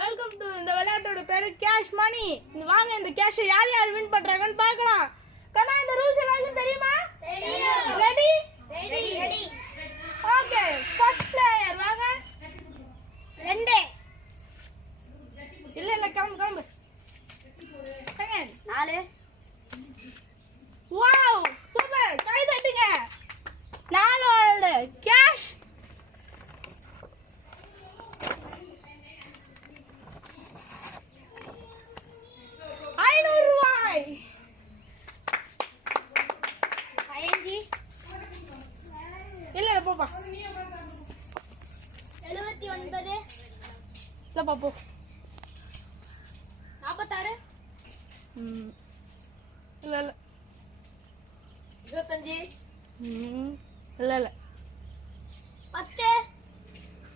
Welcome to இந்த விளையாட்டோட பேரு cash மணி. வாங்க இந்த கேஷ் யார் யார் வின் பண்றாங்கன்னு பார்க்கலாம். கண்ணா இந்த ரூல்ஸ் எல்லாருக்கும் தெரியுமா? தெரியும். Ready? Ready. Okay, first player வாங்க. 2 இல்ல கம். செகண்ட் 4. வாவ் சூப்பர், கை தட்டுங்க. 4 கேஷ் 500 ரூபாய். 5 இல்ல போப்பா. 79 இல்ல பாப்போ. 46 இல்ல 25 இல்ல 10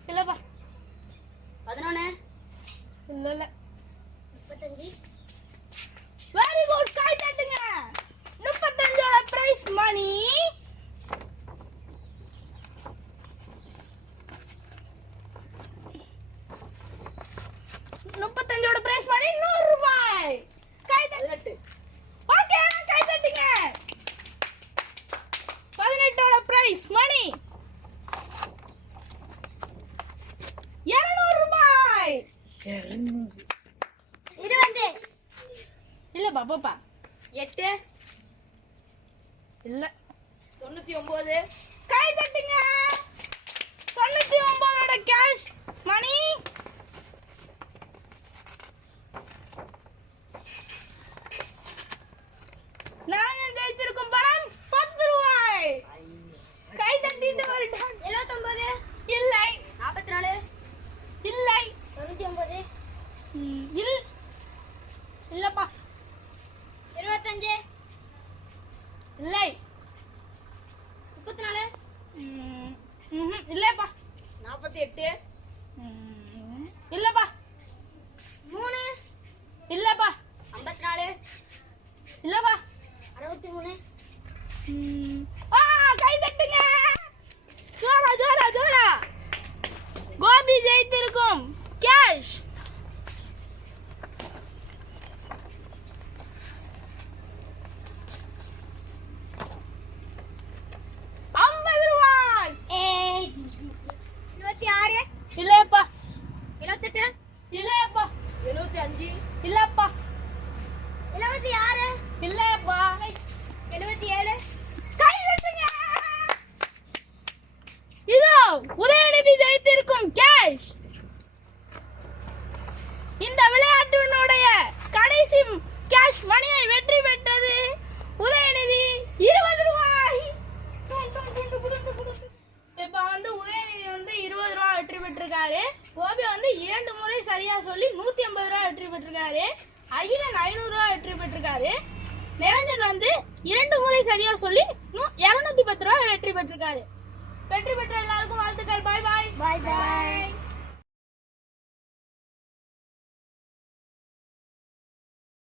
இல்லப்பா. 11 இல்ல 35 வெரி குட், கை தட்டுங்க. 35 பிரைஸ் மணி. பிரைஸ் மணி 100 ரூபாய். கை தட்டு. ஓகே, கை தட்டுங்க. 18 பிரைஸ் மணி 200 ரூபாய். 20 இல்ல பாப்பா. 8 இல்ல 99 கை தட்டுங்க. 99 கேஷ் மணி நாங்க ஜெயிச்சிருக்கோம். பணம் 10 ரூபாய். கை தட்டிட்டு வரட்டும். 79 இல்லை 44 இல்லை 99 இல்லப்பா. 25 இல்லை 34 இல்லப்பா. 48 இல்லப்பா. 3 இல்லப்பா. 54 இல்லப்பா. 63 கை தட்டுங்க. ஜோரா கோபி ஜெயித்திருக்கும் கேஷ் 50 ரூபாய். 26 இல்லப்பா. 78 இல்லப்பா. 75 இல்லப்பா. 76 இல்லப்பா. 77 கை தட்டுங்க. இதோ உதயநிதி ஜெயித்திருக்கும் கேஷ். இந்த விளையாட்டினுடைய கடைசி கேஷ் மணியை வெற்றி பெற்றது உதயநிதி 20 ரூபாய். இப்ப உதயநிதி 20 ரூபாய் வெற்றி பெற்றிருக்காரு. கோபி 2 முறை சரியா சொல்லி 180 ரூபாய் வெற்றி பெற்றிருக்காரு. அகிலன் 500 ரூபாய் வெற்றி பெற்றிருக்காரு. நிரஞ்சன் 2 முறை சரியா சொல்லி 210 ரூபாய் வெற்றி பெற்றிருக்காரு. வெற்றி பெற்ற எல்லாருக்கும் வாழ்த்துக்கள். பாய் பாய். bye bye